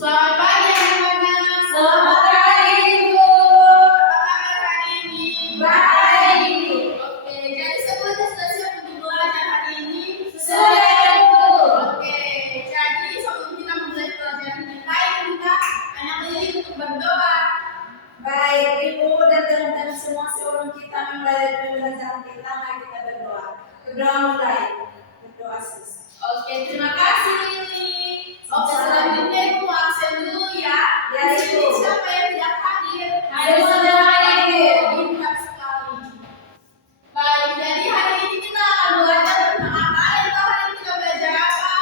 Selamat pagi anak-anak. Selamat pagi Ibu. Apa kabar hari ini? Baik Ibu. Oke, jadi semuanya sudah siap untuk belajar hari ini? Sudah Ibu. Oke, jadi sebelum kita mulai pelajaran kita anak didik untuk berdoa. Baik Ibu dan teman-teman semua sebelum kita memulai pembelajaran kita, mari kita berdoa. Berdoa mulai. Berdoa selesai. Oke, terima kasih. Oke, selanjutnya Ibu mau absen dulu ya. Ya, Di sini Ibu. siapa yang tidak hadir? Ada semua, Ibu. Pintar sekali. Baik, jadi hari ini kita akan belajar tentang apa? Yang tahu hari ini kita belajar apa?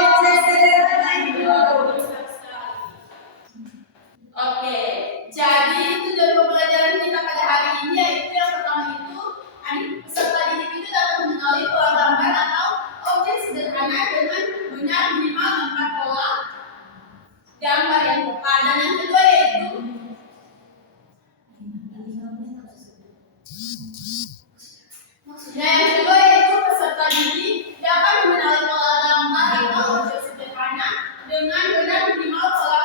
Pintar sekali. Oke, jadi tujuan pembelajaran kita pada hari ini yaitu yang pertama itu peserta didik itu dapat mengenali pola gambar atau objek sederhana dengan benar minimal 4 pola gambar yang tepat. Dan yang kedua yaitu peserta didik dapat mengenali pola gambar atau objek sederhana dengan benar minimal pola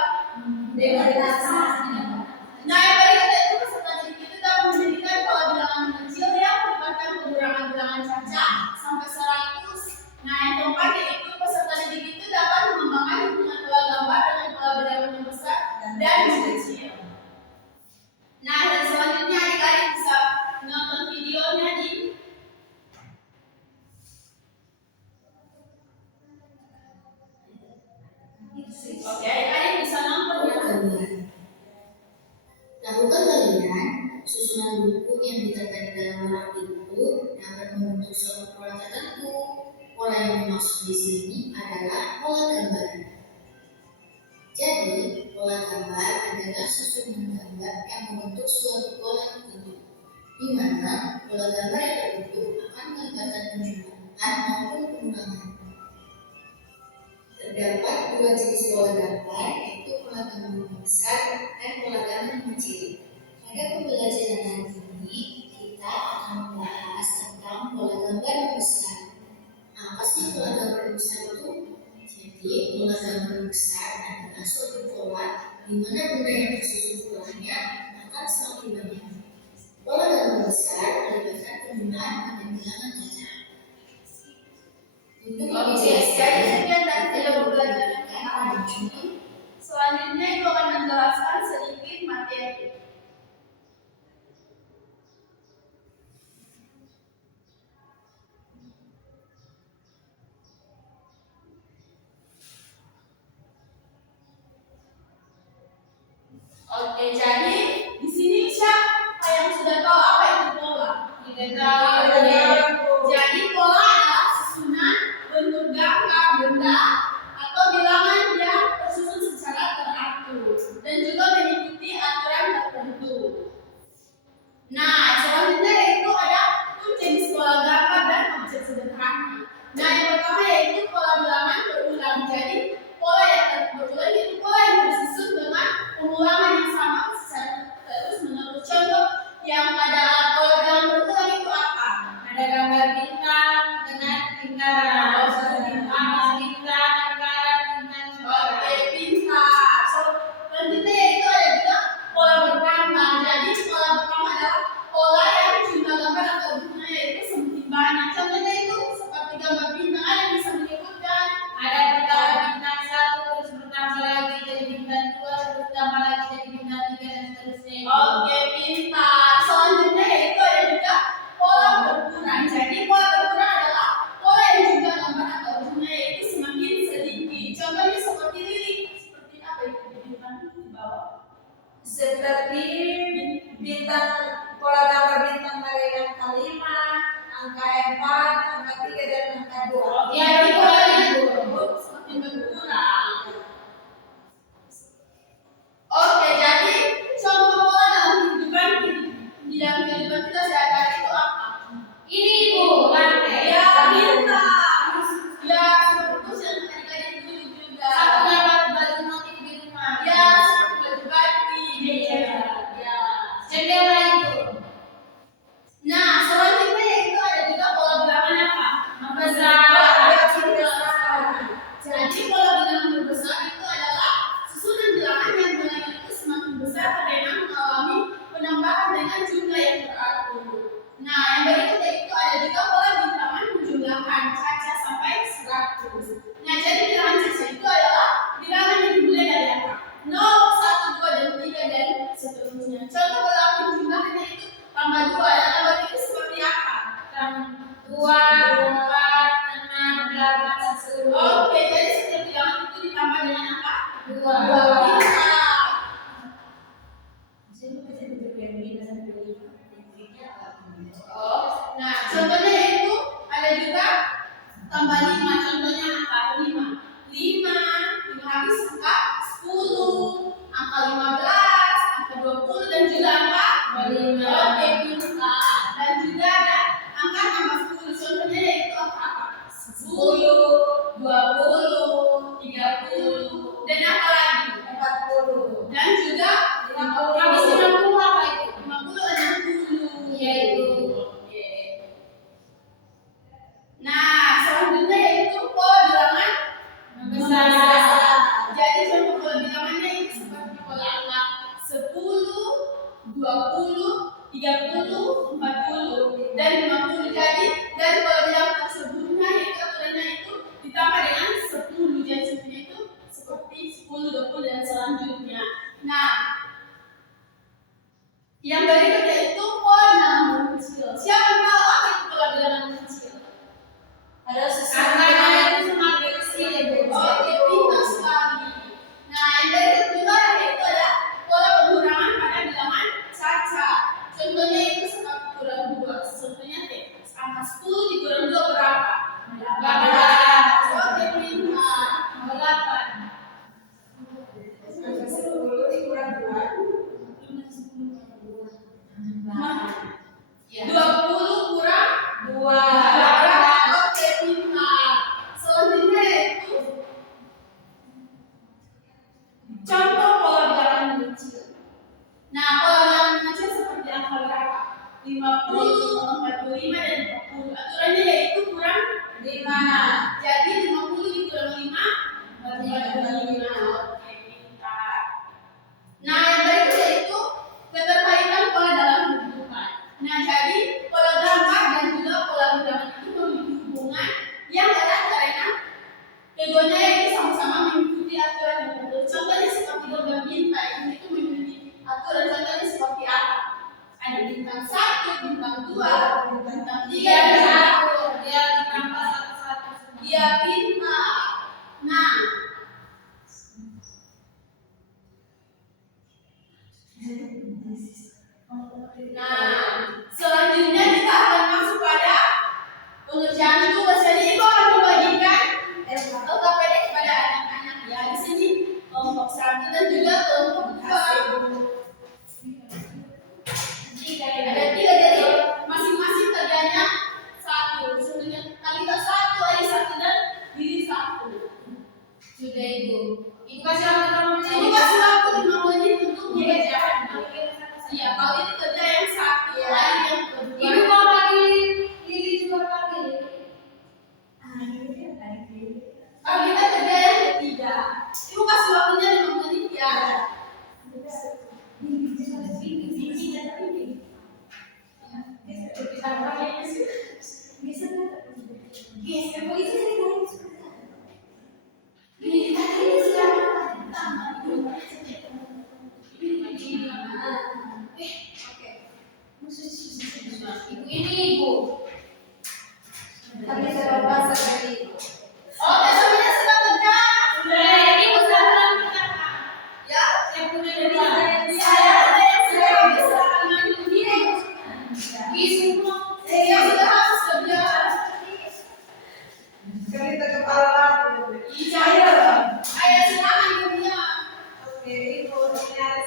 Nah, yang berikutnya itu peserta didik itu dapat mendirikan pola bilangan kecil yang melibatkan pengurangan bilangan caca sampai 100. Nah, yang keempat yaitu peserta didik itu dapat mengembangkan hubungan pola gambar dengan pola bilangan yang besar dan kecil. Nah, dan selanjutnya adik-adik bisa nonton videonya di Oke, adik-adik bisa nonton ya. Lakukan kalian susunan buku yang ditertera di dalam lembar itu dapat membentuk suatu pola tertentu. Pola yang dimaksud di sini adalah pola gambar. Jadi, pola gambar adalah susunan gambar yang membentuk suatu pola tertentu, di mana pola gambar yang terbentuk akan melibatkan penjumlahan maupun pengurangan. Terdapat dua jenis pola gambar, yaitu pola gambar yang besar dan pola gambar yang kecil. Pada pembelajaran hari ini, kita akan membahas tentang pola gambar yang besar. Apa sih pola gambar yang besar itu? Jadi, pola gambar yang besar adalah suatu pola di mana benda yang tersusun polanya akan semakin banyak. Pola gambar besar melibatkan penggunaan pada bilangan caca. Untuk Oke, jadi sekian dari video pembelajaran kita hari ini. Selanjutnya Ibu akan menjelaskan sedikit materi. Oke, jadi di sini siapa yang sudah tahu apa itu pola? Kita tahu. Jadi pola adalah susunan bentuk gambar benda atau bilangan yang tersusun secara teratur dan juga mengikuti aturan tertentu. Dua bintang. Oh, nah contohnya yaitu ada juga tambah 5. Contohnya angka 5. 5 habis angka 10, angka 15, angka 20 dan juga angka 5. Oke, pintar. Dan juga ada angka tambah 10. Contohnya yaitu angka apa? 10, 20, 30 dan apa lagi? 40. Dan juga 50. habis 50 apa itu? 50 dan 60. Iya, itu. Oke. Nah, selanjutnya yaitu pola bilangan Membesar. Jadi contoh pola bilangannya itu seperti pola angka 10, 20, 30, 40 dan 50. Jadi dari pola bilangan tersebutnya yaitu aturannya itu ditambah dengan 10. Jadi sebenarnya itu seperti 10, 20 dan selanjutnya. Nah, yang berikutnya itu pola bilangan kecil. Siapa yang tahu apa itu pola bilangan kecil? Ada Angkanya itu semakin kecil ya, Bu. Oke, pintar sekali. Nah, yang berikut juga yaitu ada pola pengurangan pada bilangan cacat. Contohnya itu seperti kurang 2. Contohnya angka 10 dikurang 2 berapa? 18. Oke, pintar. 8. Angka 10 dikurang 2. Ya. 20 kurang 2. Oke, pintar. Selanjutnya yaitu contoh pola bilangan kecil. Nah, pola bilangan kecil seperti angka berapa? 50, 45 dan 40. Aturannya yaitu kurang 5. Jadi 50 dikurang 5 45. Oke, pintar. Nah, yang berikutnya itu keterkaitan pola dalam kehidupan. Nah, jadi pola gambar dan juga pola bilangan itu memiliki hubungan yang erat karena keduanya itu sama-sama mengikuti aturan yang tertentu. Contohnya seperti gambar bintang itu memiliki aturan. Contohnya seperti apa? Ada bintang 1, bintang 2, bintang 3, dan Dia ditambah satu-satu. dia pintar. Nah, selanjutnya kita akan masuk pada pengerjaan tugas. Jadi ibu akan membagikan LKPD kepada anak-anak ya. Di sini kelompok 1 dan juga kelompok 2. Ada 3, jadi masing-masing kerjanya 1. Sebenarnya kalimat 1, ayat 1 dan diri 1. Sudah, Ibu. Ibu kasih waktu berapa menit? Ibu kasih waktu 5 menit untuk mengerjakan. Iya, kalau ini kerja yang 1, ayat yang kedua. Ibu mau panggil Lili juga panggil. Kalau kita kerja yang ketiga, ibu kasih waktunya 5 menit ya. Ibu ini, Ibu. Kami sudah bahasa tadi. Oh, besoknya sudah kerja. Ini usaha kita. Ya, Yang punya jadi dua. saya ada yang sudah bisa maju diri. Ibu. Saya sudah harus kerja. Kami ke kepala lampu. Iya. Ayah silakan dunia. Oke, Ibu, ini ada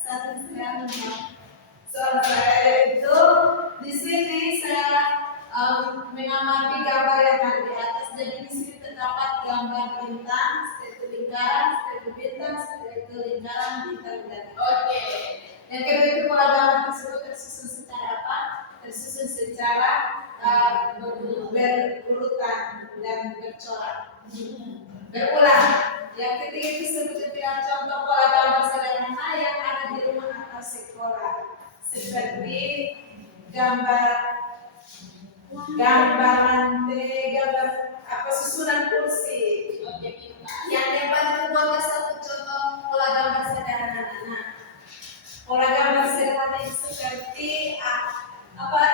satu sekarang. Soal saya itu di sini saya mengamati gambar yang ada di atas. Jadi di sini terdapat gambar bintang, seperti itu lingkaran, seperti itu bintang, seperti itu lingkaran, bintang dan. Oke. Yang kedua itu pola gambar tersebut tersusun secara apa? Tersusun secara berurutan dan bercorak. Berulang. Yang ketiga itu disebut dengan contoh pola gambar sederhana yang ada di rumah atau sekolah, seperti gambar lantai, gambar apa susunan kursi. Oke, pintar. Yang depan itu buatlah satu contoh pola gambar sederhana. Nah, pola gambar sederhana itu seperti apa?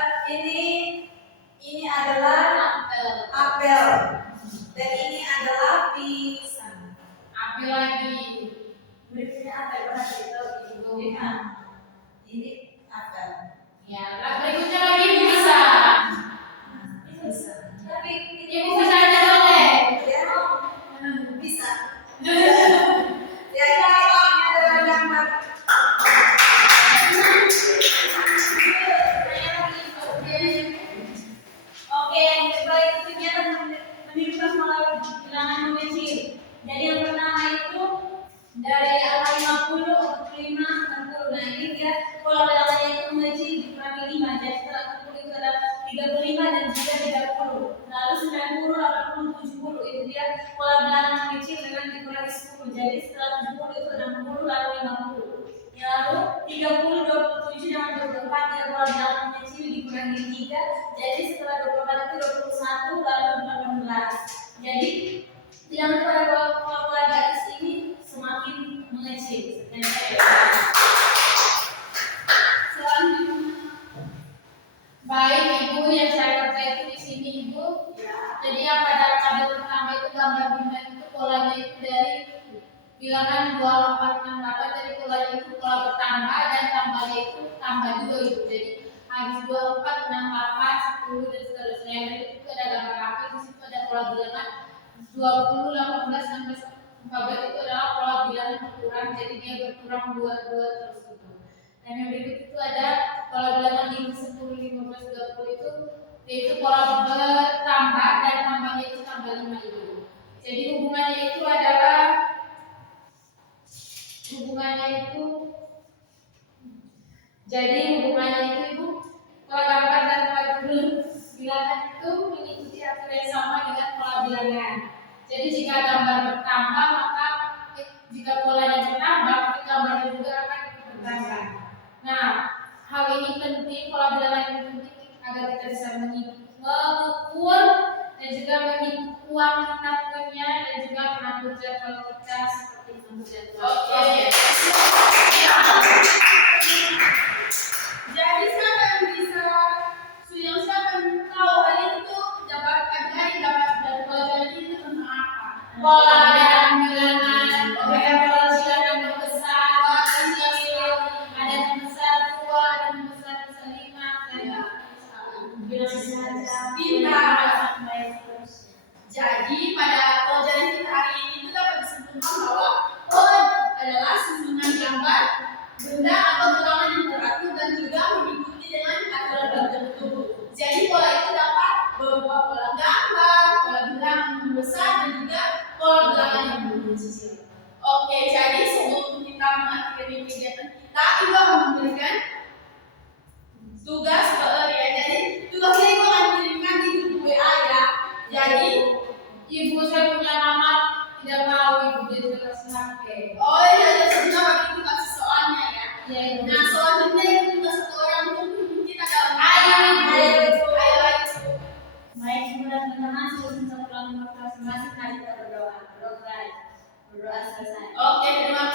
Ini adalah apel dan ini adalah pisang. Apel lagi. Ini akan. Ya, berikutnya lagi bisa. Bisa. Tapi Ibu bisa aja boleh. ya, bisa. Ya, ini adalah gambar. Oke, yang terbaik itu kegiatan menirukan pola bilangan mengecil. Jadi yang pertama itu dari angka 50, 45, 60. Nah ini dia pola bilangannya itu mengecil dikurangi 5. Jadi setelah 60 itu ada 35 dan juga 30. Lalu 90, 80, 70 itu dia pola bilangan mengecil dengan dikurangi 10. Jadi setelah 70 itu 60 lalu 50. Lalu 30, 27 dan 24 dia pola bilangan mengecil dikurangi 3. Jadi setelah 24 itu 21 lalu 18. Jadi bilangan pada pola di atas ini semakin mengecil. Selanjutnya, baik Ibu yang saya kata itu di sini Ibu. Jadi yang pada pertama itu gambar bilangan itu polanya itu dari bilangan 2468, jadi polanya itu pola bertambah dan tambahnya itu tambah juga Ibu. Jadi habis 24, 68, 10 dan seterusnya. Dan itu ada gambar api, di situ ada pola bilangan 20, 18 sampai 14 itu adalah pola bilangan berkurang, jadi dia berkurang 22 terus gitu. Dan yang berikut itu ada pola bilangan 5, 10, 15, 20 itu yaitu pola bertambah dan tambahnya itu tambah 5 itu. Jadi hubungannya itu Ibu, pola gambar dan pola bilangan itu mengikuti aturan yang sama dengan pola bilangan. Jadi jika gambar bertambah maka jika polanya bertambah maka gambarnya juga akan ikut bertambah. Nah, hal ini penting, pola bilangan ini penting agar kita bisa mengukur dan juga menghitung uang kita punya dan juga mengatur jadwal kita seperti mengatur jadwal. Oke. Jadi siapa yang bisa siapa yang tahu hari itu dapat hari dapat pelajaran ini tentang apa? Pola dan bilangan, pola bilangan yang besar, ada yang besar 2, ada yang besar 5, Bilangan saja. pintar. Jadi pada pelajaran kita hari ini itu dapat disimpulkan bahwa pola adalah susunan gambar, benda atau bilangan yang teratur dan juga mengikuti dengan aturan tertentu. Jadi pola itu dapat berupa pola gambar, pola bilangan yang besar dan juga pola bilangan yang mengecil. Oke, jadi sebelum kita mengakhiri kegiatan kita, Ibu akan memberikan tugas ya. Jadi tugasnya Ibu akan kirimkan di grup WA ya. Jadi Ibu saya punya nama tidak mau Ibu jadi kasih HP. oh iya, jadi sebenarnya Ibu kasih soalnya ya. Iya Ibu. Nah selanjutnya Ibu juga satu orang untuk kita dalam Ayo. Baik teman-teman, sebelum kita pulang ke masing-masing, mari kita berdoa selesai. Oke, terima